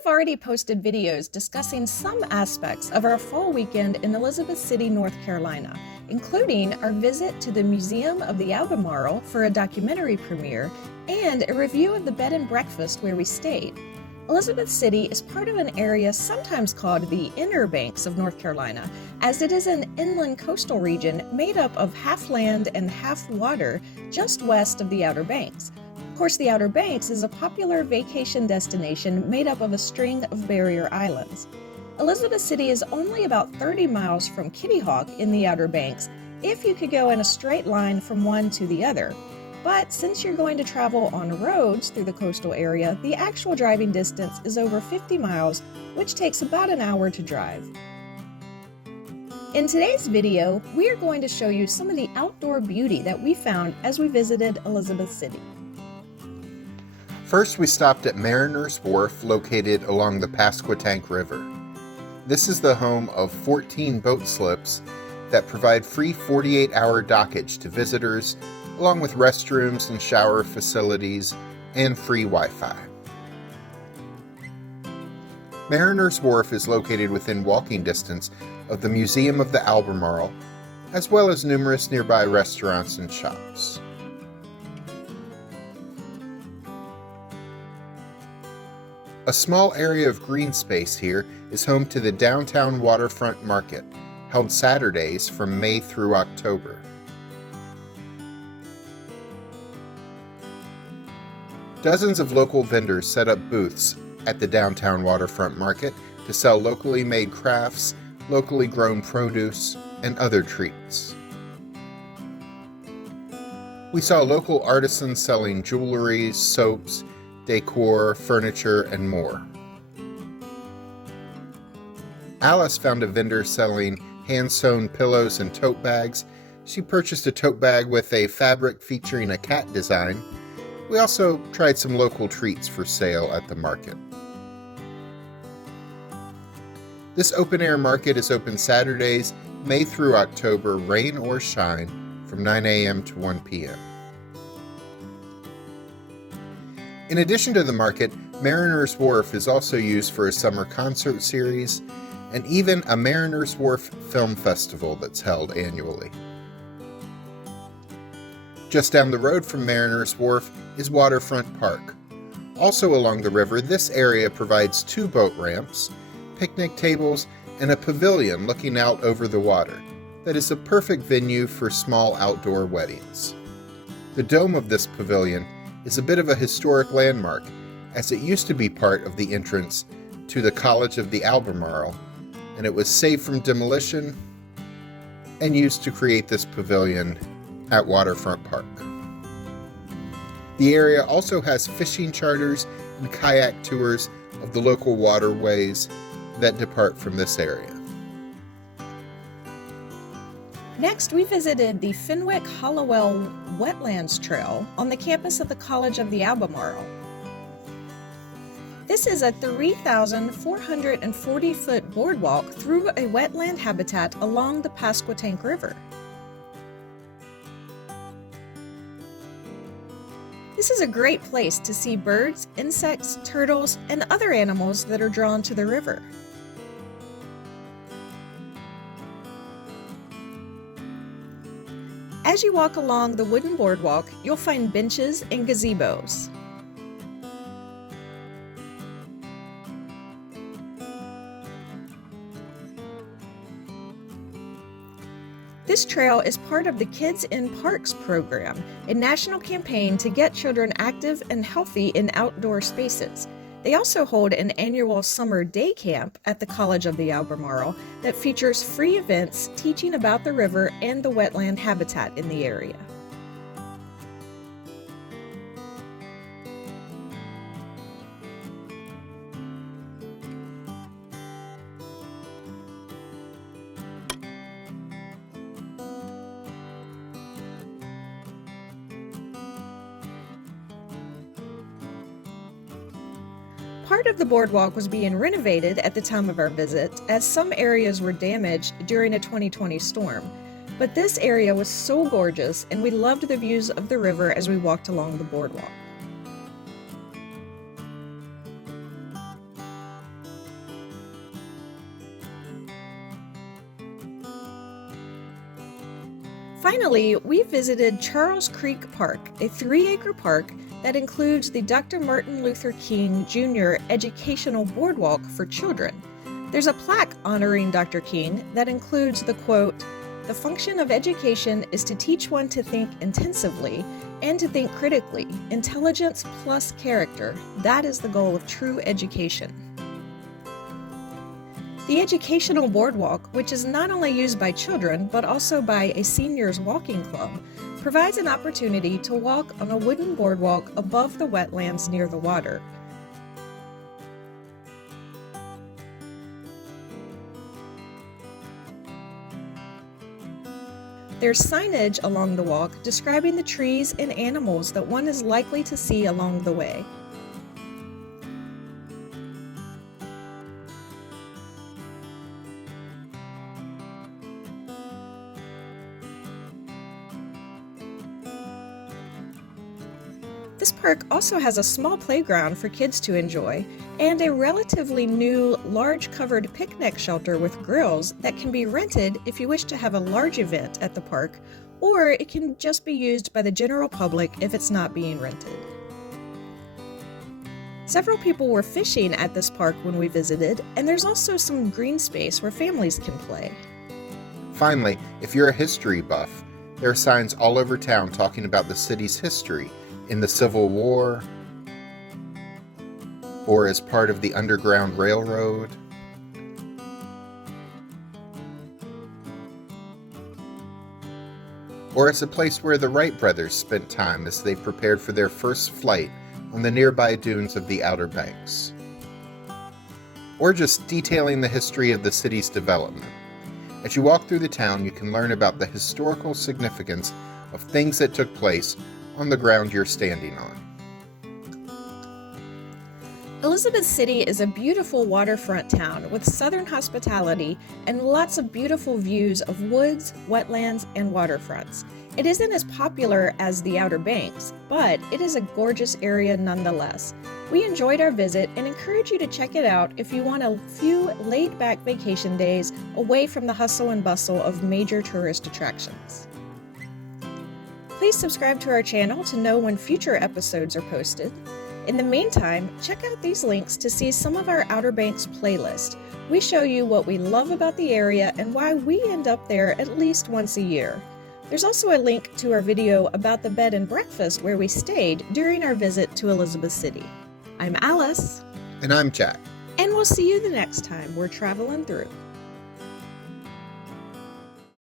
have already posted videos discussing some aspects of our fall weekend in Elizabeth City, North Carolina, including our visit to the Museum of the Albemarle for a documentary premiere and a review of the bed and breakfast where we stayed. Elizabeth City is part of an area sometimes called the Inner Banks of North Carolina, as it is an inland coastal region made up of half land and half water just west of the Outer Banks. Of course, the Outer Banks is a popular vacation destination made up of a string of barrier islands. Elizabeth City is only about 30 miles from Kitty Hawk in the Outer Banks if you could go in a straight line from one to the other. But since you're going to travel on roads through the coastal area, the actual driving distance is over 50 miles, which takes about an hour to drive. In today's video, we are going to show you some of the outdoor beauty that we found as we visited Elizabeth City. First, we stopped at Mariner's Wharf, located along the Pasquotank River. This is the home of 14 boat slips that provide free 48-hour dockage to visitors, along with restrooms and shower facilities and free Wi-Fi. Mariner's Wharf is located within walking distance of the Museum of the Albemarle, as well as numerous nearby restaurants and shops. A small area of green space here is home to the downtown Waterfront Market, held Saturdays from May through October. Dozens of local vendors set up booths at the downtown Waterfront Market to sell locally made crafts, locally grown produce, and other treats. We saw local artisans selling jewelry, soaps, decor, furniture, and more. Alice found a vendor selling hand-sewn pillows and tote bags. She purchased a tote bag with a fabric featuring a cat design. We also tried some local treats for sale at the market. This open-air market is open Saturdays, May through October, rain or shine, from 9 a.m. to 1 p.m. In addition to the market, Mariner's Wharf is also used for a summer concert series and even a Mariner's Wharf Film Festival that's held annually. Just down the road from Mariner's Wharf is Waterfront Park. Also along the river, this area provides 2 boat ramps, picnic tables, and a pavilion looking out over the water that is a perfect venue for small outdoor weddings. The dome of this pavilion is a bit of a historic landmark, as it used to be part of the entrance to the College of the Albemarle, and it was saved from demolition and used to create this pavilion at Waterfront Park. The area also has fishing charters and kayak tours of the local waterways that depart from this area. Next, we visited the Fenwick-Hollowell Wetlands Trail on the campus of the College of the Albemarle. This is a 3,440-foot boardwalk through a wetland habitat along the Pasquotank River. This is a great place to see birds, insects, turtles, and other animals that are drawn to the river. As you walk along the wooden boardwalk, you'll find benches and gazebos. This trail is part of the Kids in Parks program, a national campaign to get children active and healthy in outdoor spaces. They also hold an annual summer day camp at the College of the Albemarle that features free events teaching about the river and the wetland habitat in the area. Part of the boardwalk was being renovated at the time of our visit, as some areas were damaged during a 2020 storm. But this area was so gorgeous, and we loved the views of the river as we walked along the boardwalk. Finally, we visited Charles Creek Park, a 3-acre park that includes the Dr. Martin Luther King Jr. Educational Boardwalk for children. There's a plaque honoring Dr. King that includes the quote, "The function of education is to teach one to think intensively and to think critically. Intelligence plus character. That is the goal of true education." The Educational Boardwalk, which is not only used by children but also by a seniors walking club, provides an opportunity to walk on a wooden boardwalk above the wetlands near the water. There's signage along the walk describing the trees and animals that one is likely to see along the way. This park also has a small playground for kids to enjoy and a relatively new large covered picnic shelter with grills that can be rented if you wish to have a large event at the park, or it can just be used by the general public if it's not being rented. Several people were fishing at this park when we visited, and there's also some green space where families can play. Finally, if you're a history buff, there are signs all over town talking about the city's history in the Civil War, or as part of the Underground Railroad, or as a place where the Wright brothers spent time as they prepared for their first flight on the nearby dunes of the Outer Banks, or just detailing the history of the city's development. As you walk through the town, you can learn about the historical significance of things that took place on the ground you're standing on. Elizabeth City is a beautiful waterfront town with southern hospitality and lots of beautiful views of woods, wetlands, and waterfronts. It isn't as popular as the Outer Banks, but it is a gorgeous area nonetheless. We enjoyed our visit and encourage you to check it out if you want a few laid-back vacation days away from the hustle and bustle of major tourist attractions. Please subscribe to our channel to know when future episodes are posted. In the meantime, check out these links to see some of our Outer Banks playlist. We show you what we love about the area and why we end up there at least once a year. There's also a link to our video about the bed and breakfast where we stayed during our visit to Elizabeth City. I'm Alice. And I'm Jack. And we'll see you the next time we're traveling through.